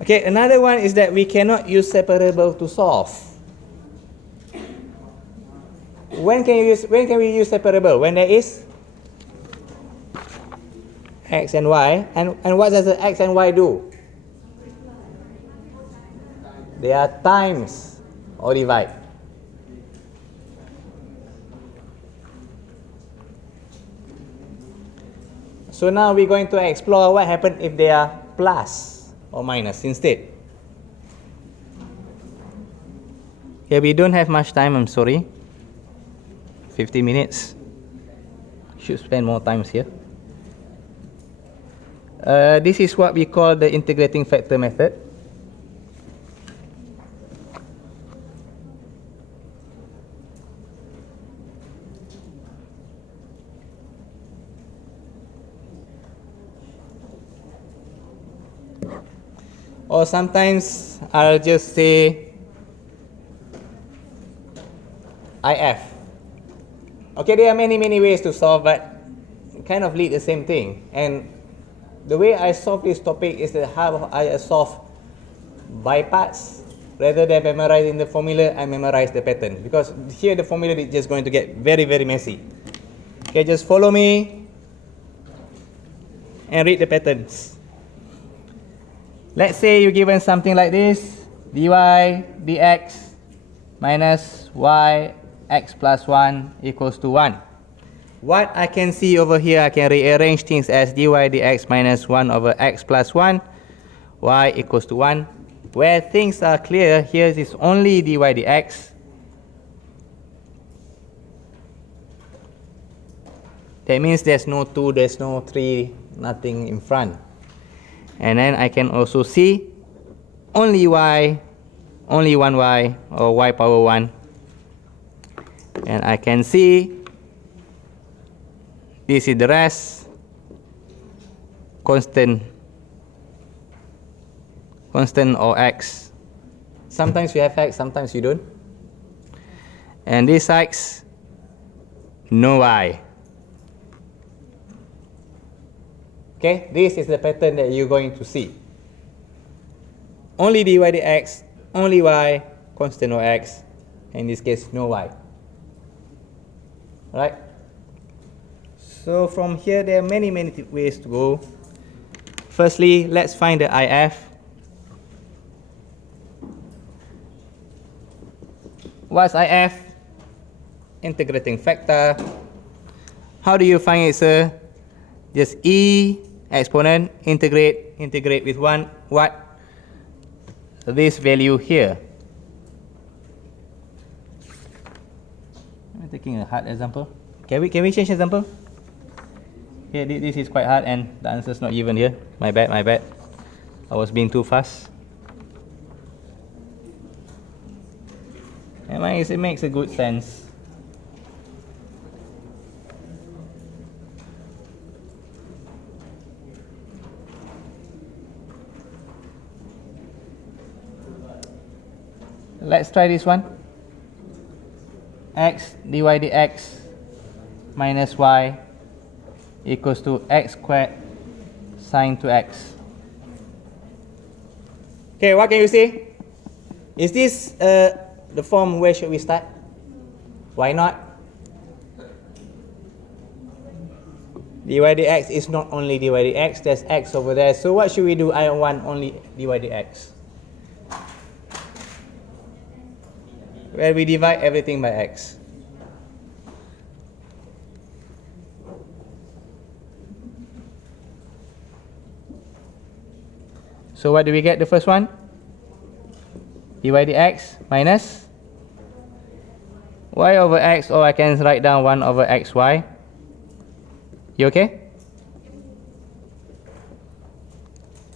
Okay, another one is that we cannot use separable to solve. When can we use separable? When there is x and y, and what does the x and y do? They are times or divide. So now we're going to explore what happens if they are plus or minus instead. Okay, we don't have much time, I'm sorry. 50 minutes. Should spend more time here. This is what we call the integrating factor method. Or sometimes I'll just say IF. Okay, there are many ways to solve, but kind of lead the same thing. And the way I solve this topic is that how I solve by parts. Rather than memorizing the formula, I memorize the pattern. Because here the formula is just going to get very messy. Okay, just follow me and read the patterns. Let's say you're given something like this, dy dx minus y x plus 1 equals to 1. What I can see over here, I can rearrange things as dy dx minus 1 over x plus 1, y equals to 1. Where things are clear, here is only dy dx. That means there's no 2, there's no 3, nothing in front. And then I can also see only y, only 1y, or y power 1. And I can see this is the rest, constant or x. Sometimes you have x, sometimes you don't. And this x, no y. Okay, this is the pattern that you're going to see. Only dy dx, only y, constant or x. In this case, no y. Right? So from here, there are many ways to go. Firstly, let's find the IF. What's IF? Integrating factor. How do you find it, sir? Just e exponent, integrate with what? This value here. I'm taking a hard example. Can we change example? Okay, this is quite hard and the answer is not given here. My bad. I was being too fast. And it makes a good sense. Let's try this one. X dy dx minus y equals to x squared sine to x. Okay, what can you say? Is this the form where should we start? Why not? Dy dx is not only dy dx, there's x over there. So what should we do? I want only dy dx. Where we divide everything by x. So what do we get the first one? Dy dx minus y over x, or I can write down 1 over xy. You okay?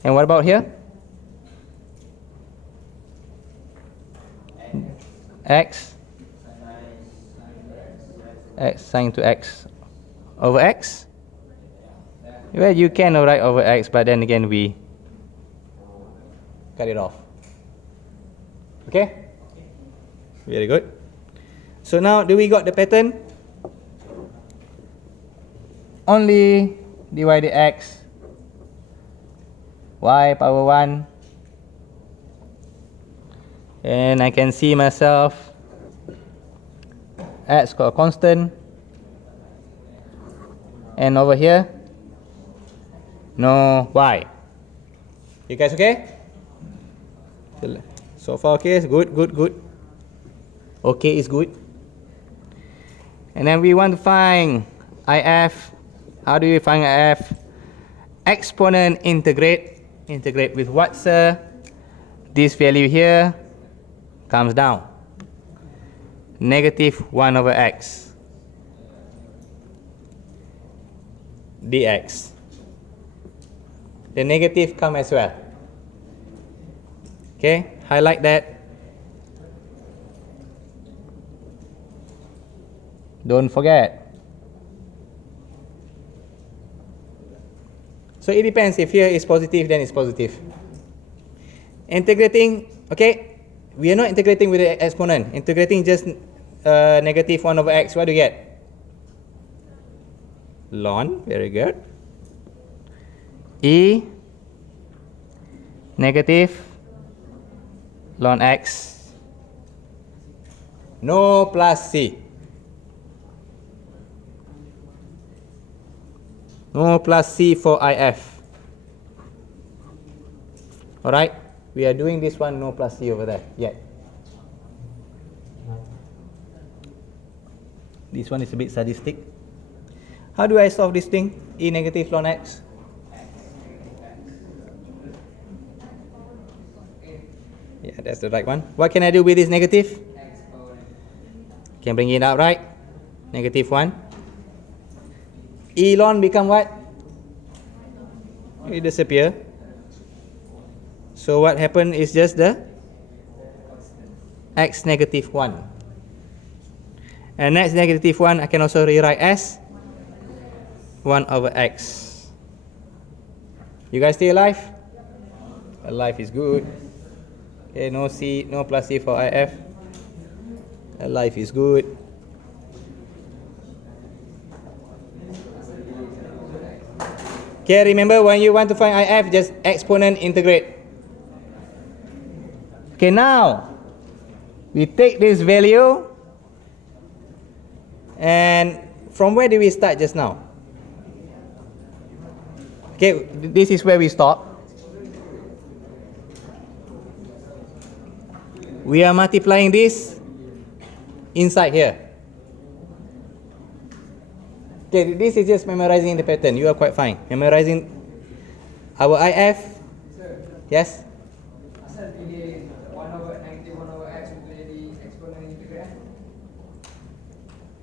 And what about here? X sine to x over x. Well, you can write over x, but then again we cut it off. Okay? Very good. So now, do we got the pattern? Only dy dx, y power 1, And I can see myself x got a constant, and over here no y. You guys okay? So far okay, good. Okay is good. And then we want to find IF. How do you find IF? Exponent integrate. Integrate with what, sir? This value here comes down. Negative 1 over x dx. The negative come as well. Okay, highlight that. Don't forget. So it depends. If here is positive, then it's positive. Integrating, okay, we are not integrating with the exponent. Integrating just negative 1 over x. What do you get? Ln, very good. E negative ln x. No plus c. No plus c for IF. Alright, we are doing this one, no plus c over there yet. This one is a bit sadistic. How do I solve this thing? E negative ln x. Yeah, that's the right one. What can I do with this negative? Can bring it out, right? Negative 1. E ln become what? It disappear. So what happened is just the x negative 1. And x negative 1 I can also rewrite as 1 over x. You guys still alive? Alive is good. Okay, no C, no plus C for IF. Alive is good. Okay, remember when you want to find IF, just exponent integrate. Okay, now we take this value, and from where did we start just now? Okay, this is where we stop. We are multiplying this inside here. Okay, this is just memorizing the pattern. You are quite fine. Memorizing our IF. Yes? Asal pilih 1 over negative 1 over x untuk jadi exponent integrate.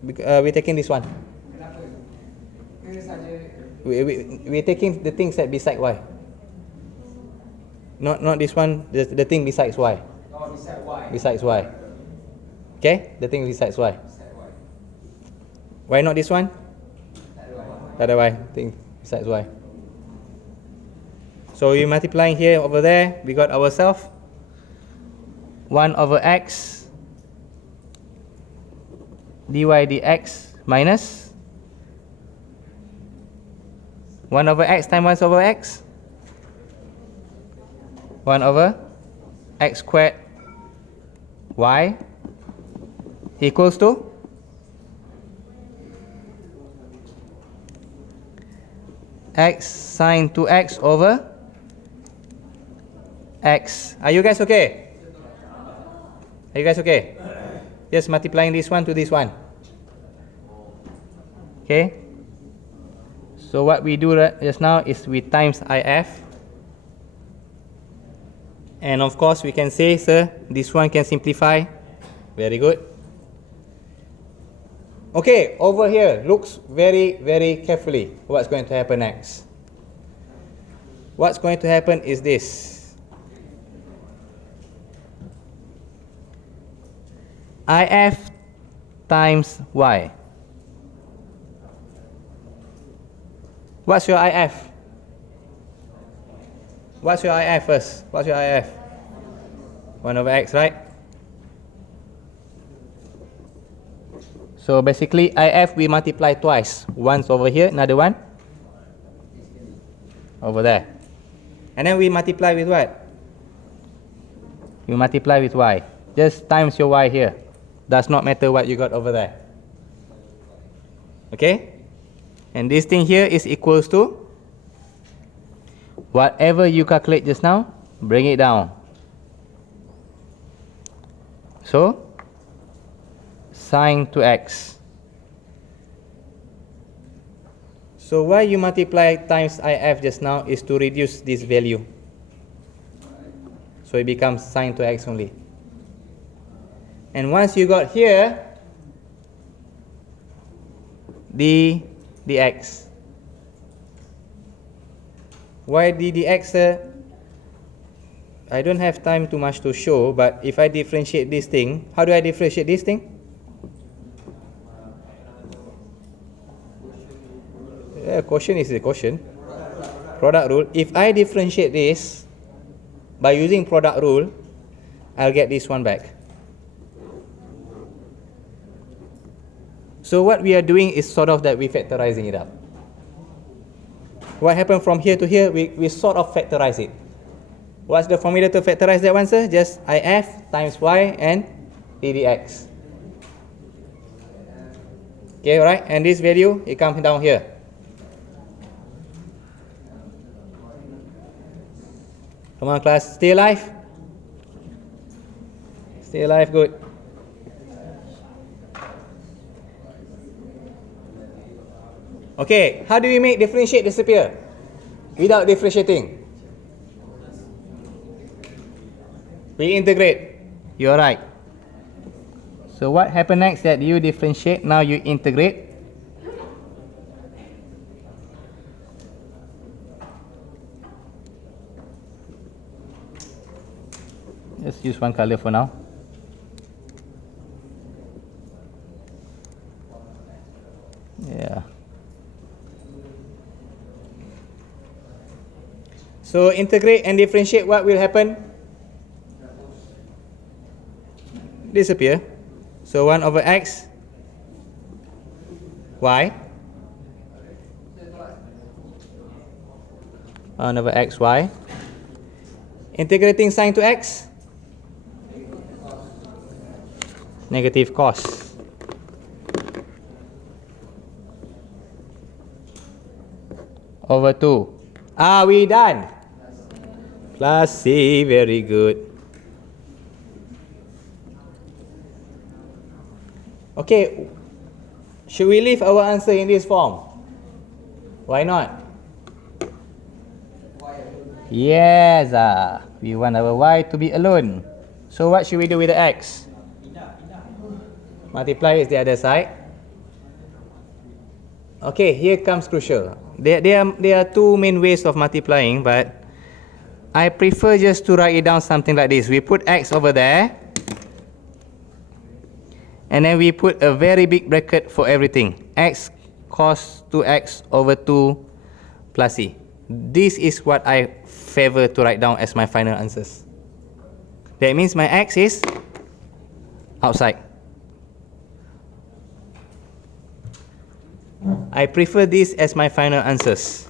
We're taking this one. Kenapa? Ke saja We're taking the things that beside y. Not this one, the thing besides y. oh beside y. Besides y. Okay? The thing besides y. Beside y. Why not this one? Tak ada y. Tak ada y. Thing besides y. So we multiplying here over there, we got ourselves 1 over x dy dx minus 1 over x times 1 over x, 1 over x squared y equals to x sine 2x over x. Are you guys okay? Are you guys okay? Just multiplying this one to this one. Okay? So what we do just now is we times IF. And of course we can say, sir, this one can simplify. Very good. Okay, over here, looks very, very carefully what's going to happen next. What's going to happen is this. IF times y. What's your IF? What's your IF first? What's your IF? 1 over x, right? So basically IF we multiply twice. Once over here, another one over there. And then we multiply with what? You multiply with y. Just times your y here. Does not matter what you got over there. Okay? And this thing here is equals to whatever you calculate just now, bring it down. So, sine to x. So why you multiply times if just now is to reduce this value. So it becomes sine to x only. And once you got here, dx. Why dx? I don't have time too much to show, but if I differentiate this thing, how do I differentiate this thing? Quotient is the quotient. Product rule. If I differentiate this by using product rule, I'll get this one back. So what we are doing is sort of that we're factorizing it up. What happened from here to here, we sort of factorize it. What's the formula to factorize that one, sir? Just if times y and ddx. Okay, right? And this value, it comes down here. Come on, class. Stay alive. Stay alive, good. Okay, how do we make differentiate disappear without differentiating? We integrate. You're right. So what happened next? That you differentiate, now you integrate. Just use one color for now. Yeah. So integrate and differentiate, what will happen? Disappear. So 1 over x, y. 1 over x, y. Integrating sine to x, negative cos. Over 2. Are we done? Class C, very good. Okay, should we leave our answer in this form? Why not? Yes, we want our y to be alone. So what should we do with the x? Multiply is the other side. Okay, here comes crucial. There are two main ways of multiplying, but I prefer just to write it down something like this. We put x over there, and then we put a very big bracket for everything. X cos 2x over 2 plus c. This is what I favor to write down as my final answers. That means my x is outside. I prefer this as my final answers.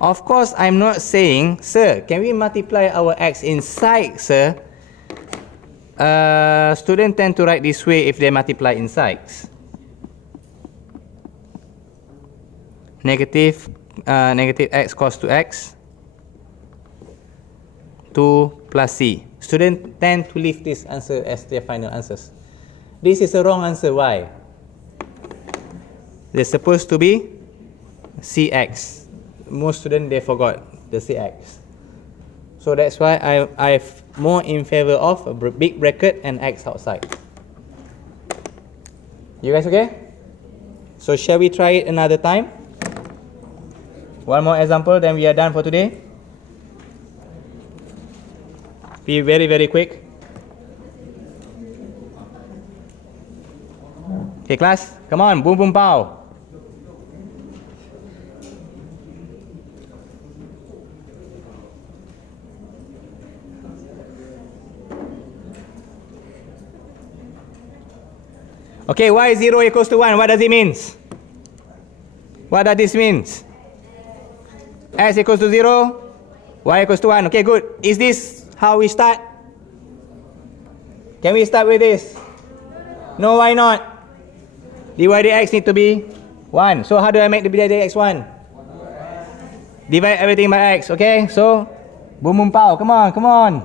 Of course, I'm not saying, sir, can we multiply our x inside, sir? Students tend to write this way if they multiply inside. Negative x cos 2x, 2 plus c. Students tend to leave this answer as their final answers. This is a wrong answer. Why? They're supposed to be cx. Most students, they forgot the cx. So that's why I'm more in favor of a big bracket and x outside. You guys okay? So shall we try it another time? One more example, then we are done for today. Be very, very quick. Okay, class, come on, boom, boom, pow. Okay, y is 0 equals to 1. What does it mean? What does this mean? X equals to 0, y equals to 1. Okay, good. Is this how we start? Can we start with this? No, why not? dy dx need to be 1. So how do I make the dy dx 1? Divide everything by x, okay? So, boom boom pow, come on, come on.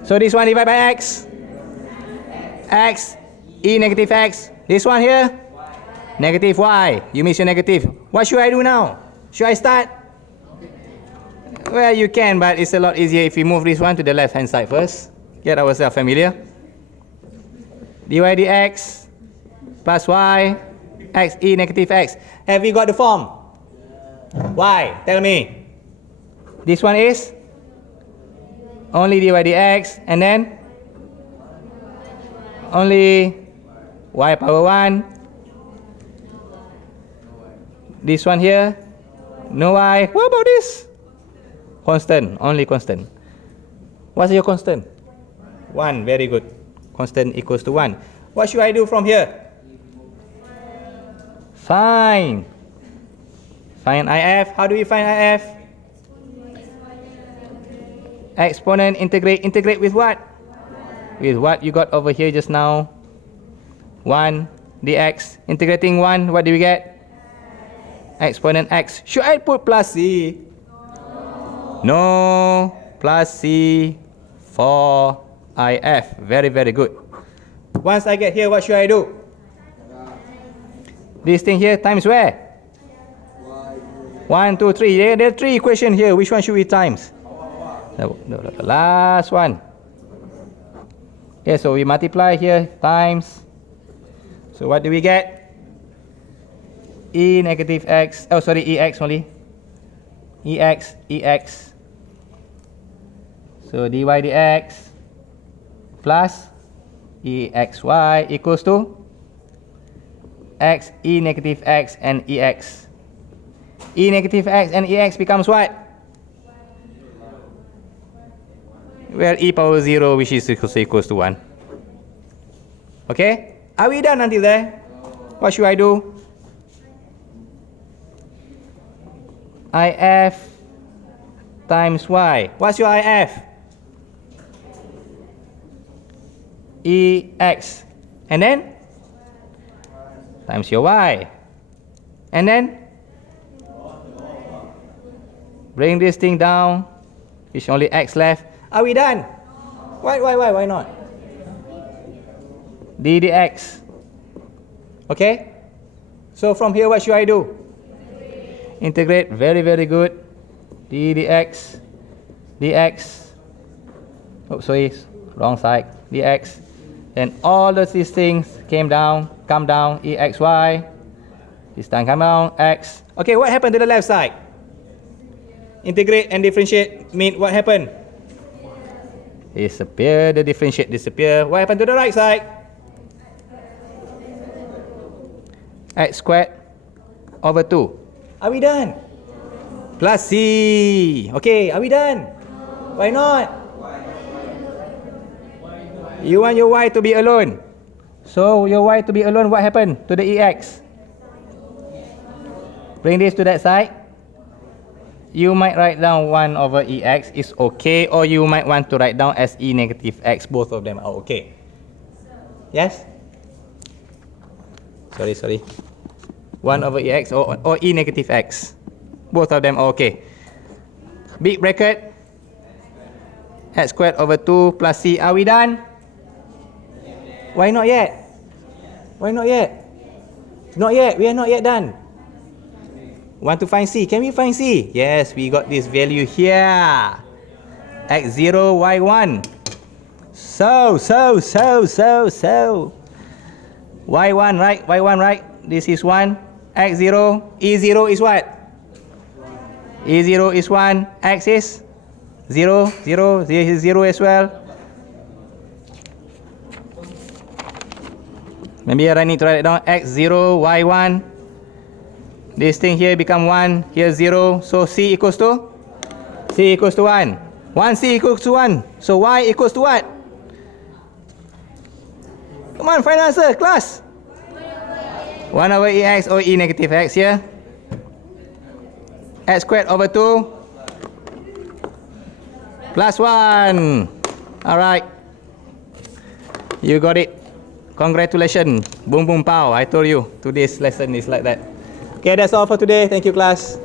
So this one divide by x. X, e negative x. This one here, negative y. You miss your negative. What should I do now? Should I start? Well, you can, but it's a lot easier if we move this one to the left hand side first. Get ourselves familiar. dy dx plus y, x e negative x. Have we got the form? Why? Tell me. This one is only dy dx and then only y power 1. This one here, no y. What about this? Constant, only constant. What's your constant? 1, very good. Constant equals to 1. What should I do from here? Find if. How do we find if? Exponent integrate with what? With what you got over here just now. 1 dx. Integrating 1, what do we get? Exponent x. Should I put plus c? No. Plus c for if. Very, very good. Once I get here, what should I do? This thing here times where? 1, 2, 3. There are 3 equations here. Which one should we times? The last one. Okay, so we multiply here times. So what do we get? E negative x. Oh, sorry, ex only. Ex. So dy dx plus exy equals to x e negative x and ex. E negative x and ex becomes what? Well, e power 0, which is equals to 1. Okay? Are we done until there? What should I do? if times y. What's your if? ex. And then? Times your y. And then? Bring this thing down. There's only x left. Are we done? Why not? d dx. Okay? So from here, what should I do? Integrate. Very, very good. d dx. Oh, sorry, wrong side. dx. Then all of these things come down. Exy. This time come down. X. Okay, what happened to the left side? Integrate and differentiate mean what happened? Disappear. The differentiate disappear. What happened to the right side? X squared over 2. Are we done? Plus c. Okay, are we done? Why not? You want your y to be alone. So your y to be alone, what happened to the ex? Bring this to that side. You might write down 1 over ex is okay, or you might want to write down as e negative x. Both of them are okay. Yes? Sorry. 1 over ex or e negative x. Both of them are okay. Big bracket. X squared over 2 plus c. Are we done? Why not yet? Not yet. We are not yet done. Want to find c? Can we find c? Yes, we got this value here. x0, y1. So. y1, right? Y1, right? This is 1. x0. E0 is what? E0 is 1. X is 0. 0 is 0 as well. Maybe I need to write it down. x0, y1. This thing here become 1. Here 0. So c equals to? C equals to 1. 1c equals to 1. So y equals to what? Come on, find answer, class. 1 over ex or e negative x here. X squared over 2 plus 1. Alright. You got it. Congratulations. Boom boom pow. I told you today's lesson is like that. Okay, that's all for today. Thank you, class.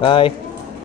Bye.